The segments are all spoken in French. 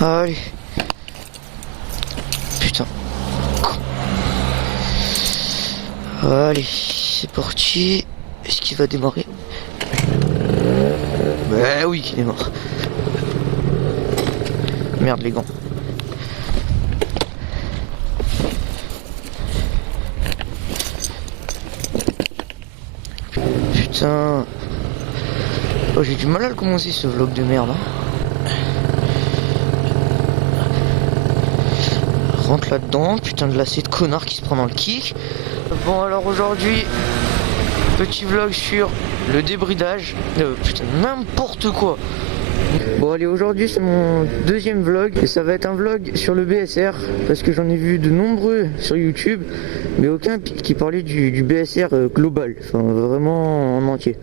Allez. Putain. Allez, c'est parti. Est-ce qu'il va démarrer? Bah oui qu'il démarre. Merde les gants. Putain. Oh, j'ai du mal à le commencer ce vlog de merde. Rentre là-dedans, putain de lacet de connard qui se prend dans le kick. Bon alors aujourd'hui, petit vlog sur le débridage. Putain, n'importe quoi. Bon allez, aujourd'hui c'est mon deuxième vlog et ça va être un vlog sur le BSR parce que j'en ai vu de nombreux sur YouTube mais aucun qui parlait du BSR global, enfin vraiment en entier.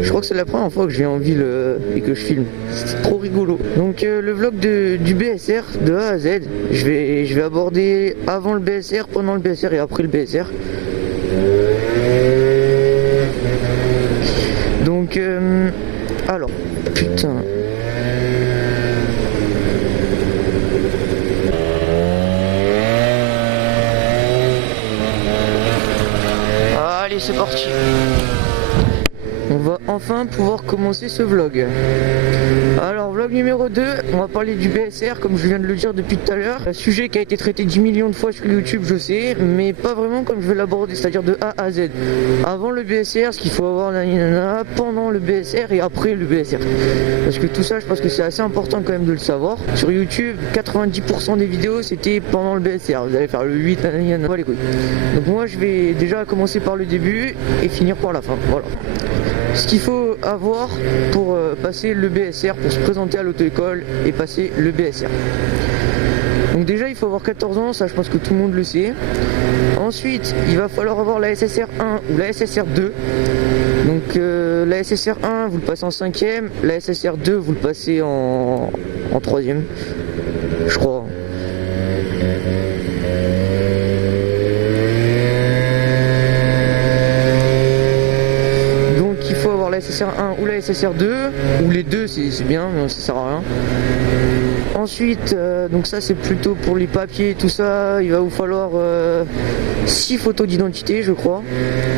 Je crois que c'est la première fois que j'ai en ville et que je filme. C'est trop rigolo. Donc le vlog du BSR de A à Z, je vais aborder avant le BSR, pendant le BSR et après le BSR. Donc alors, putain. Allez, c'est parti. On va enfin pouvoir commencer ce vlog. Alors vlog numéro 2, on va parler du BSR comme je viens de le dire depuis tout à l'heure. Un sujet qui a été traité 10 millions de fois sur YouTube, je sais, mais pas vraiment comme je vais l'aborder, c'est-à-dire de A à Z. Avant le BSR, ce qu'il faut avoir pendant le BSR et après le BSR. Parce que tout ça, je pense que c'est assez important quand même de le savoir. Sur YouTube, 90% des vidéos c'était pendant le BSR. Vous allez faire le 8, pas les couilles. Donc moi je vais déjà commencer par le début et finir par la fin. Voilà. Ce qu'il faut avoir pour passer le BSR, pour se présenter à l'auto-école et passer le BSR. Donc déjà il faut avoir 14 ans, ça je pense que tout le monde le sait. Ensuite il va falloir avoir la SSR 1 ou la SSR 2. Donc la SSR 1 vous le passez en 5e, la SSR 2 vous le passez en 3e, je crois. La SSR 1 ou la SSR 2 ou les deux c'est bien mais ça sert à rien. Ensuite donc ça c'est plutôt pour les papiers et tout ça, il va vous falloir 6 photos d'identité je crois.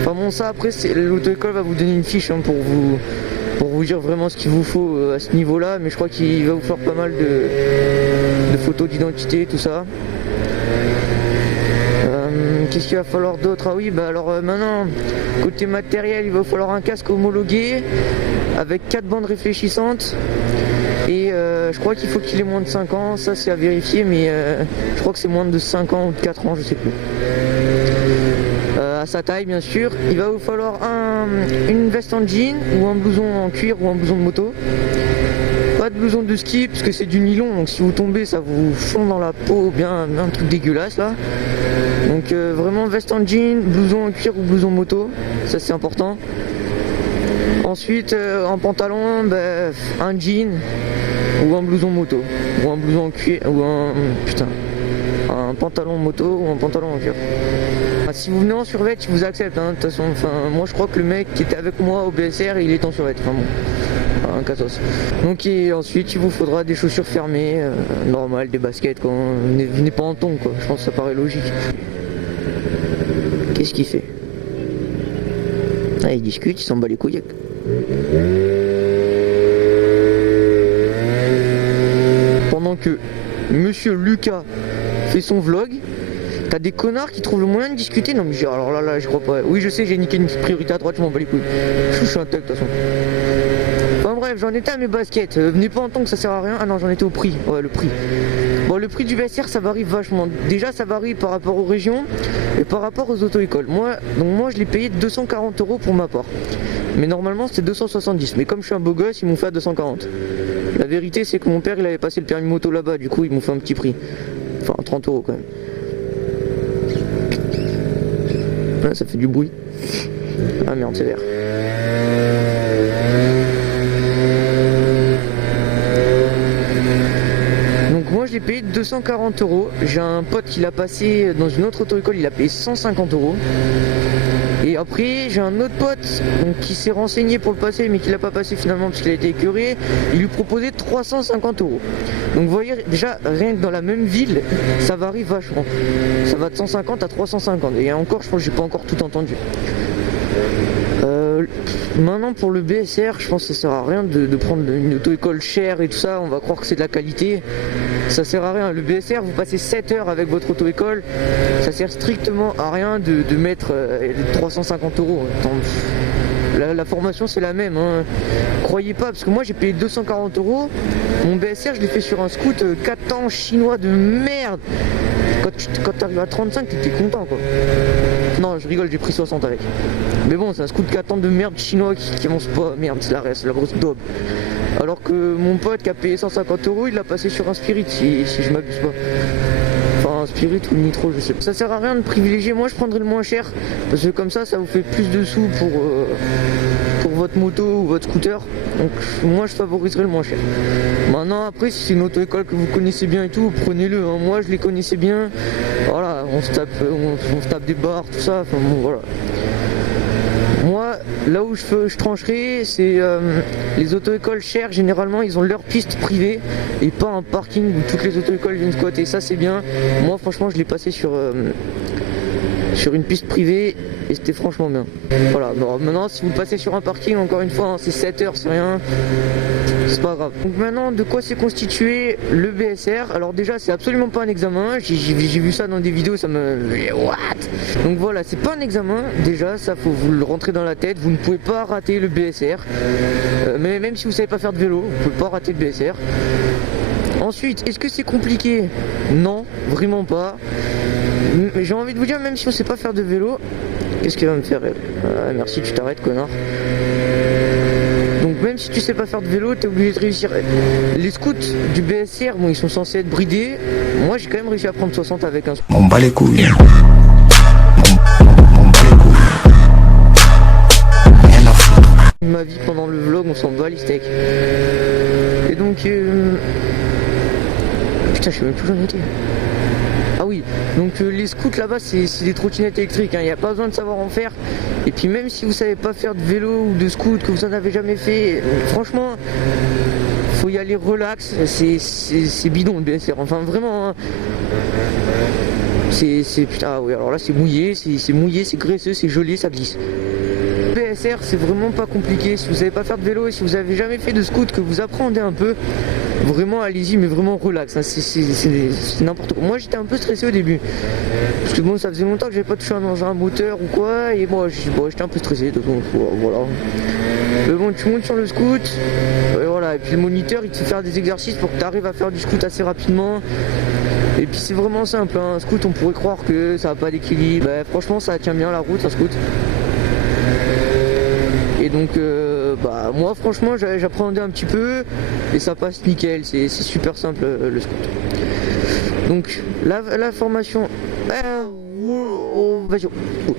Enfin bon ça après l'auto-école va vous donner une fiche hein, pour vous dire vraiment ce qu'il vous faut à ce niveau là, mais je crois qu'il va vous faire pas mal de photos d'identité tout ça. Qu'est-ce qu'il va falloir d'autre? Ah oui, bah alors maintenant, côté matériel, il va falloir un casque homologué avec 4 bandes réfléchissantes. Et je crois qu'il faut qu'il ait moins de 5 ans, ça c'est à vérifier, mais je crois que c'est moins de 5 ans ou de 4 ans, je sais plus. À sa taille bien sûr, il va vous falloir une veste en jean ou un blouson en cuir ou un blouson de moto. Pas de blouson de ski parce que c'est du nylon, donc si vous tombez ça vous fond dans la peau, bien un truc dégueulasse là. Donc vraiment veste en jean, blouson en cuir ou blouson moto, ça c'est important. Ensuite en pantalon, un jean ou un blouson moto, ou un blouson en cuir, ou un pantalon moto ou un pantalon en cuir. Si vous venez en survêt, ils vous acceptent, hein, de toute façon. Enfin, moi je crois que le mec qui était avec moi au BSR, il est en survêt. Enfin bon, un cassos. Donc et ensuite, il vous faudra des chaussures fermées, normales, des baskets, quoi. Venez pas en tongs, quoi. Je pense que ça paraît logique. Qu'est-ce qu'il fait? Ah, il discute, il s'en bat les couilles. Pendant que Monsieur Lucas fait son vlog, t'as des connards qui trouvent le moyen de discuter. Non mais alors là je crois pas. Oui je sais, j'ai niqué une priorité à droite, je m'en bats les couilles. Je suis un tech de toute façon. Enfin bref, j'en étais à mes baskets. Venez pas en tant que ça sert à rien. Ah non, j'en étais au prix. Ouais, le prix. Bon, le prix du BSR ça varie vachement. Déjà ça varie par rapport aux régions et par rapport aux auto-écoles. Moi je l'ai payé 240 € pour ma part. Mais normalement c'était 270. Mais comme je suis un beau gosse, ils m'ont fait à 240. La vérité c'est que mon père il avait passé le permis moto là-bas, du coup ils m'ont fait un petit prix. Enfin 30 € quand même. Ah, ça fait du bruit. Ah merde, c'est vert. Donc moi je l'ai payé 240 €. J'ai un pote qui l'a passé dans une autre auto-école, il a payé 150 €. Et après j'ai un autre pote donc, qui s'est renseigné pour le passer mais qui l'a pas passé finalement parce qu'il a été écœuré. Il lui proposait 350 €. Donc vous voyez déjà rien que dans la même ville ça varie vachement. Ça va de 150 à 350 et encore je pense que j'ai pas encore tout entendu. Maintenant pour le BSR je pense que ça sert à rien de prendre une auto-école chère et tout ça, on va croire que c'est de la qualité. Ça sert à rien, le BSR vous passez 7 heures avec votre auto-école, ça sert strictement à rien de mettre 350 €. La formation c'est la même, hein. Croyez pas, parce que moi j'ai payé 240 €, mon BSR je l'ai fait sur un scoot 4 ans chinois de merde. Quand t'arrives à 35 t'es content quoi. Non je rigole, j'ai pris 60 avec. Mais bon c'est un scoot 4 ans de merde chinois qui avance pas, merde c'est la grosse daube. Alors que mon pote qui a payé 150 €, il l'a passé sur un Spirit si je m'abuse pas. Enfin un Spirit ou une Nitro je sais pas. Ça sert à rien de privilégier, moi je prendrais le moins cher. Parce que comme ça vous fait plus de sous pour votre moto ou votre scooter. Donc moi je favoriserais le moins cher. Maintenant après si c'est une auto-école que vous connaissez bien et tout, prenez-le, hein. Moi je les connaissais bien. Voilà, on se tape des barres, tout ça, enfin bon voilà. Moi, là où je trancherai, c'est les auto-écoles chères, généralement ils ont leur piste privée et pas un parking où toutes les auto-écoles viennent squatter, ça c'est bien. Moi franchement je l'ai passé sur une piste privée et c'était franchement bien. Voilà, bon, maintenant si vous le passez sur un parking, encore une fois, hein, c'est 7 heures, c'est rien, c'est pas grave. Donc maintenant, de quoi c'est constitué le BSR? Alors déjà, c'est absolument pas un examen, j'ai vu ça dans des vidéos, ça me... What? Donc voilà, c'est pas un examen, déjà, ça faut vous le rentrer dans la tête, vous ne pouvez pas rater le BSR. Mais même si vous savez pas faire de vélo, vous pouvez pas rater le BSR. Ensuite, est-ce que c'est compliqué? Non, vraiment pas. Mais j'ai envie de vous dire, même si on sait pas faire de vélo, qu'est-ce qu'il va me faire? Merci, tu t'arrêtes, connard. Donc même si tu sais pas faire de vélo, t'es obligé de réussir. Les scouts du BSR, bon, ils sont censés être bridés. Moi, j'ai quand même réussi à prendre 60 avec un scout. On bat les couilles. Ma vie pendant le vlog, on s'en bat les steaks. Et donc, putain, je sais même plus où j'en étais. Ah oui, donc les scouts là-bas c'est des trottinettes électriques, il n'y a pas besoin de savoir en faire. Et puis même si vous savez pas faire de vélo ou de scout, que vous en avez jamais fait, franchement, faut y aller relax, c'est bidon le BSR, enfin vraiment, hein. Putain, oui, alors là c'est mouillé, c'est graisseux, c'est gelé, ça glisse. BSR c'est vraiment pas compliqué, si vous savez pas faire de vélo et si vous avez jamais fait de scout, que vous apprenez un peu, vraiment allez-y, mais vraiment relax, hein. C'est n'importe quoi. Moi j'étais un peu stressé au début parce que bon, ça faisait longtemps que j'avais pas touché un engin à moteur ou quoi, et moi j'étais un peu stressé, donc voilà. Mais bon, tu montes sur le scoot et voilà, et puis le moniteur il te fait faire des exercices pour que tu arrives à faire du scoot assez rapidement. Et puis c'est vraiment simple, hein. Un scoot on pourrait croire que ça n'a pas d'équilibre, bah, franchement ça tient bien la route un scout. Et donc bah moi franchement j'appréhendais un petit peu et ça passe nickel, c'est super simple le scout. Donc la formation, vas-y,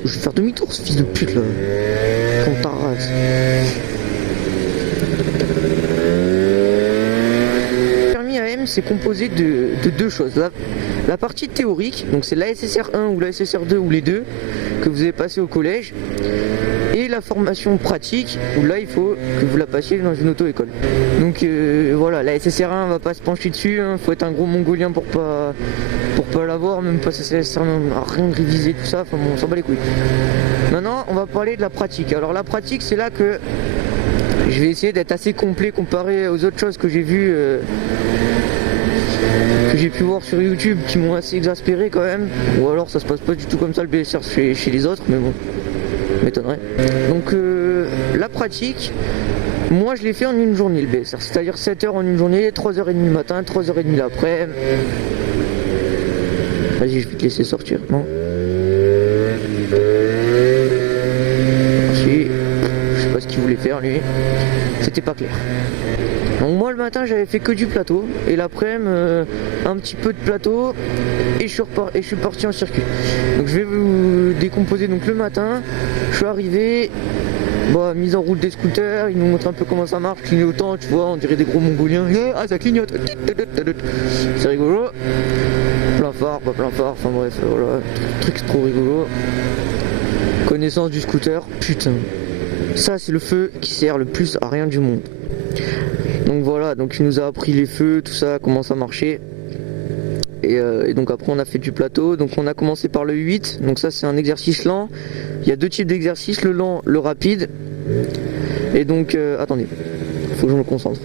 je vais faire demi-tour ce fils de pute là, prends ta race. Le permis AM c'est composé de deux choses. La partie théorique, donc c'est la SSR 1 ou la SSR 2 ou les deux que vous avez passé au collège, et la formation pratique où là il faut que vous la passiez dans une auto-école. Donc voilà, la SSR 1 on va pas se pencher dessus, hein. Faut être un gros mongolien pour pas l'avoir, même pas SSR 1, rien de réviser tout ça, enfin bon, on s'en bat les couilles. Maintenant on va parler de la pratique. Alors la pratique c'est là que je vais essayer d'être assez complet comparé aux autres choses que j'ai vues, que j'ai pu voir sur YouTube, qui m'ont assez exaspéré quand même. Ou alors ça se passe pas du tout comme ça le BSR chez les autres, mais bon, m'étonnerait. Donc la pratique, moi je l'ai fait en une journée le BSR, c'est-à-dire 7 heures en une journée, 3h30 le matin, 3h30 l'après. Vas-y, je vais te laisser sortir, non? Merci. Je sais pas ce qu'il voulait faire lui, c'était pas clair. Donc moi le matin j'avais fait que du plateau et l'après-midi un petit peu de plateau et je suis parti en circuit. Donc je vais vous décomposer. Donc le matin je suis arrivé, Bah, mise en route des scooters, il nous montre un peu comment ça marche, clignotant, tu vois, on dirait des gros mongoliens. Ah, ça clignote. C'est rigolo. Plein phare, pas plein phare, enfin bref, voilà, truc trop rigolo. Connaissance du scooter, putain. Ça, c'est le feu qui sert le plus à rien du monde. Donc voilà, donc il nous a appris les feux, tout ça, comment ça marchait. Et donc après on a fait du plateau, donc on a commencé par le 8, donc ça c'est un exercice lent. Il y a deux types d'exercices, le lent, le rapide. Et donc, attendez, faut que je me concentre.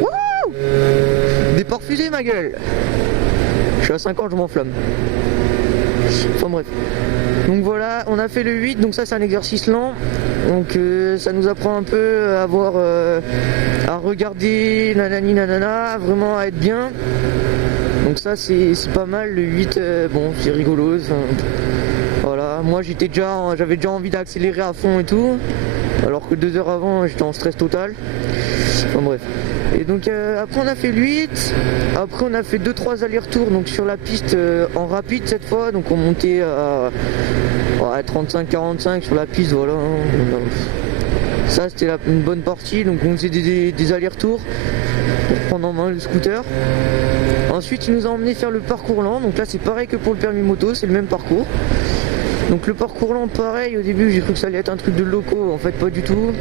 Wouh! Départ fusée ma gueule. Je suis à 5 ans, je m'enflamme. Enfin bref. Donc voilà, on a fait le 8, donc ça c'est un exercice lent. Donc ça nous apprend un peu à avoir à regarder nanani nanana, vraiment à être bien. Donc ça c'est pas mal, le 8, bon c'est rigolo. Voilà, moi j'avais déjà envie d'accélérer à fond et tout. Alors que 2 heures avant j'étais en stress total. Enfin bref. Et donc après on a fait le 8, après on a fait 2-3 allers-retours donc sur la piste en rapide cette fois, donc on montait à 35-45 sur la piste, voilà. Ça c'était une bonne partie, donc on faisait des allers-retours pour prendre en main le scooter. Ensuite il nous a emmené faire le parcours lent, donc là c'est pareil que pour le permis moto, c'est le même parcours. Donc le parcours lent pareil, au début j'ai cru que ça allait être un truc de locaux, en fait pas du tout.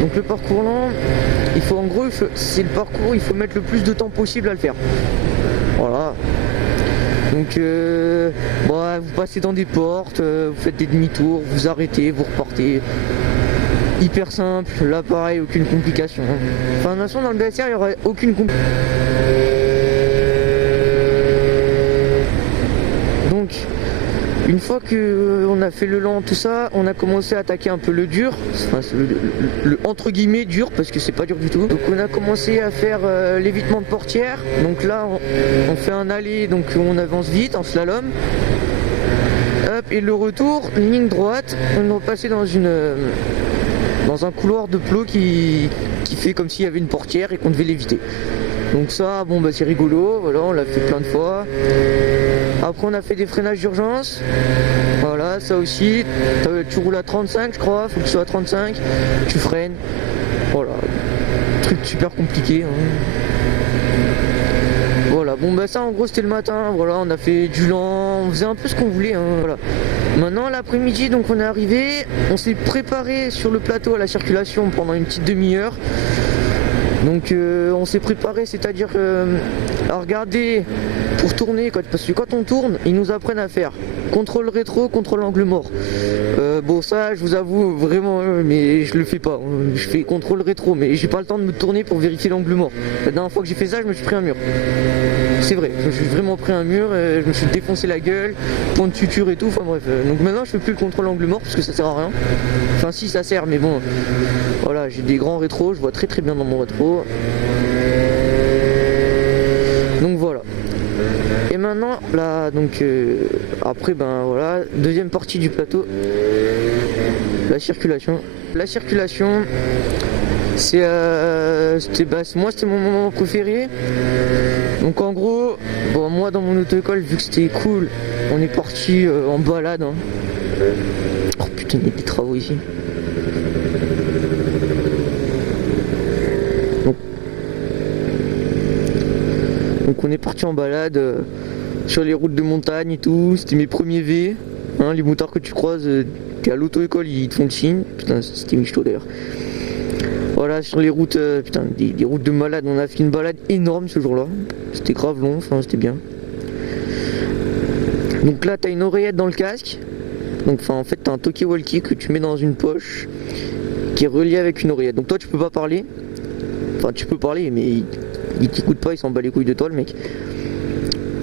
Donc le parcours lent, il faut en gros, c'est le parcours, il faut mettre le plus de temps possible à le faire. Voilà. Donc bon, vous passez dans des portes, vous faites des demi-tours, vous arrêtez, vous repartez. Hyper simple, là pareil, aucune complication. Enfin de toute façon dans le BSR il n'y aurait aucune complication. Donc une fois qu'on a fait le lent, tout ça, on a commencé à attaquer un peu le dur, enfin, le entre guillemets dur, parce que c'est pas dur du tout. Donc on a commencé à faire l'évitement de portière. Donc là on fait un aller, donc on avance vite en slalom. Hop, et le retour, ligne droite, on est repassé dans un couloir de plots qui fait comme s'il y avait une portière et qu'on devait l'éviter. Donc ça, bon bah c'est rigolo, voilà, on l'a fait plein de fois. Après on a fait des freinages d'urgence. Voilà, ça aussi, tu roules à 35 je crois, faut que tu sois à 35, tu freines. Voilà, truc super compliqué. Hein. Voilà, bon bah ça en gros c'était le matin, voilà, on a fait du lent, on faisait un peu ce qu'on voulait, hein, voilà. Maintenant l'après-midi, donc on est arrivé, on s'est préparé sur le plateau à la circulation pendant une petite demi-heure. Donc on s'est préparé, c'est-à-dire à regarder pour tourner, parce que quand on tourne, ils nous apprennent à faire contrôle rétro, contrôle angle mort. Bon ça je vous avoue vraiment, mais je le fais pas, je fais contrôle rétro, mais j'ai pas le temps de me tourner pour vérifier l'angle mort. La dernière fois que j'ai fait ça, je me suis pris un mur. C'est vrai, je me suis vraiment pris un mur, je me suis défoncé la gueule, point de suture et tout, enfin bref. Donc maintenant je fais plus le contrôle angle mort parce que ça sert à rien. Enfin si ça sert, mais bon, voilà, j'ai des grands rétros, je vois très très bien dans mon rétro. Donc voilà. Et maintenant là, donc après ben voilà, deuxième partie du plateau, la circulation. La circulation, moi c'était mon moment préféré. Donc en gros, bon moi dans mon auto-école, vu que c'était cool, on est parti en balade. Hein. Oh putain, il y a des travaux ici. Donc on est parti en balade sur les routes de montagne et tout. C'était mes premiers V. Hein, les motards que tu croises, t'es à l'auto-école, ils te font le signe. Putain, c'était Michto d'ailleurs. Voilà, sur les routes, putain, des routes de malade. On a fait une balade énorme ce jour-là. C'était grave long, enfin c'était bien. Donc là, t'as une oreillette dans le casque. Donc en fait, t'as un talkie-walkie que tu mets dans une poche qui est relié avec une oreillette. Donc toi, tu peux pas parler. Enfin, tu peux parler, mais il t'écoute pas, il s'en bat les couilles de toi le mec.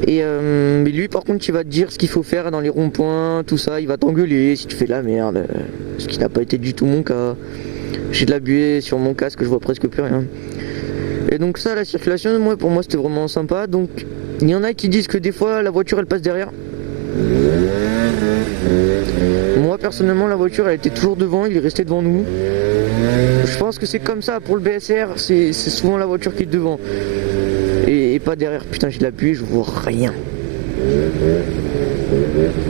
Et mais lui par contre il va te dire ce qu'il faut faire dans les ronds-points, tout ça, il va t'engueuler si tu fais de la merde, ce qui n'a pas été du tout mon cas. J'ai de la buée sur mon casque, je vois presque plus rien. Et donc ça, la circulation, pour moi c'était vraiment sympa. Donc il y en a qui disent que des fois la voiture elle passe derrière. Moi personnellement la voiture elle était toujours devant, il est resté devant nous. Je pense que c'est comme ça pour le BSR, c'est souvent la voiture qui est devant et pas derrière. Putain, j'ai de la buée, je vois rien.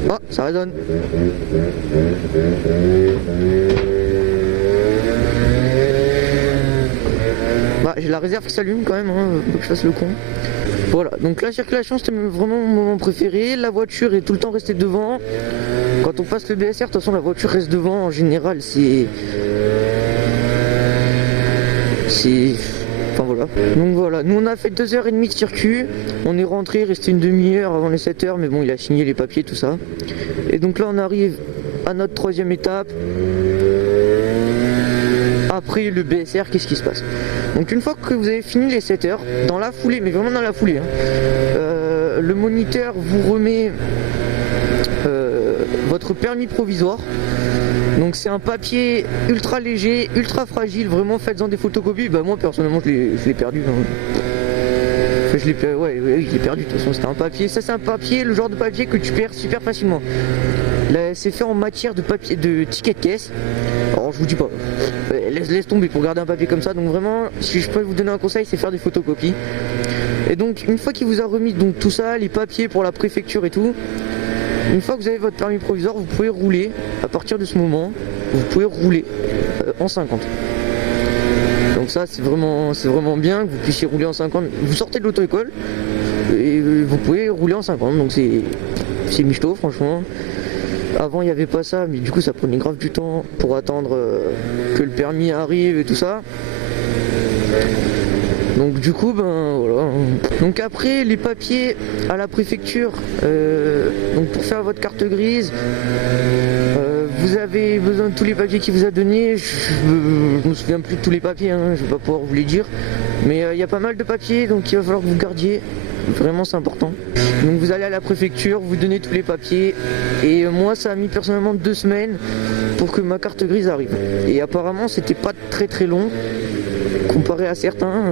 Oh, ça résonne. Bah, j'ai la réserve qui s'allume quand même, hein, faut que je fasse le con. Voilà, donc la circulation c'était vraiment mon moment préféré. La voiture est tout le temps restée devant. Quand on passe le BSR, de toute façon la voiture reste devant. En général, c'est... Enfin voilà. Donc voilà, nous on a fait 2h30 de circuit. On est rentré, resté une demi-heure avant les 7h, mais bon, il a signé les papiers, tout ça. Et donc là on arrive à notre 3e étape. Après le BSR, qu'est-ce qui se passe? Donc une fois que vous avez fini les 7 heures, dans la foulée, mais vraiment dans la foulée, hein, le moniteur vous remet votre permis provisoire. Donc c'est un papier ultra léger, ultra fragile, vraiment faites-en des photocopies. Bah moi personnellement je l'ai perdu. Hein. Enfin, je l'ai perdu de toute façon, c'était un papier. Ça c'est un papier, le genre de papier que tu perds super facilement. C'est fait en matière de papier, de ticket de caisse. Alors je vous dis pas, laisse tomber pour garder un papier comme ça. Donc vraiment, si je peux vous donner un conseil, c'est faire des photocopies. Et donc une fois qu'il vous a remis donc tout ça, les papiers pour la préfecture et tout, une fois que vous avez votre permis provisoire, vous pouvez rouler. À partir de ce moment, vous pouvez rouler en 50. Donc ça c'est vraiment bien que vous puissiez rouler en 50. Vous sortez de l'auto-école et vous pouvez rouler en 50. Donc c'est michto franchement. Avant il n'y avait pas ça, mais du coup ça prenait grave du temps pour attendre que le permis arrive et tout ça. Donc du coup ben voilà. Donc après les papiers à la préfecture, donc pour faire votre carte grise, vous avez besoin de tous les papiers qu'il vous a donnés. Je me souviens plus de tous les papiers, hein, je vais pas pouvoir vous les dire. Mais il y a pas mal de papiers, donc il va falloir que vous gardiez. Vraiment c'est important. Donc vous allez à la préfecture, vous donnez tous les papiers. Et moi ça a mis personnellement 2 semaines pour que ma carte grise arrive. Et apparemment c'était pas très long comparé à certains.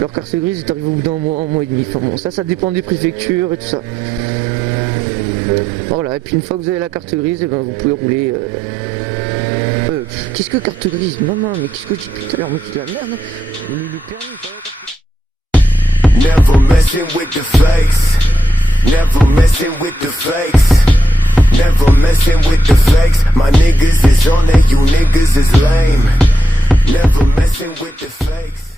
Leur carte grise est arrivée au bout d'un mois et demi. Enfin bon, ça dépend des préfectures et tout ça. Voilà, et puis une fois que vous avez la carte grise, et ben vous pouvez rouler. Qu'est-ce que carte grise? Maman, mais qu'est-ce que je dis depuis tout à l'heure? Mais c'est de la merde. Le permis, pas. Never messing with the fakes. Never messing with the fakes. Never messing with the fakes. My niggas is on it, you niggas is lame. Never messing with the fakes.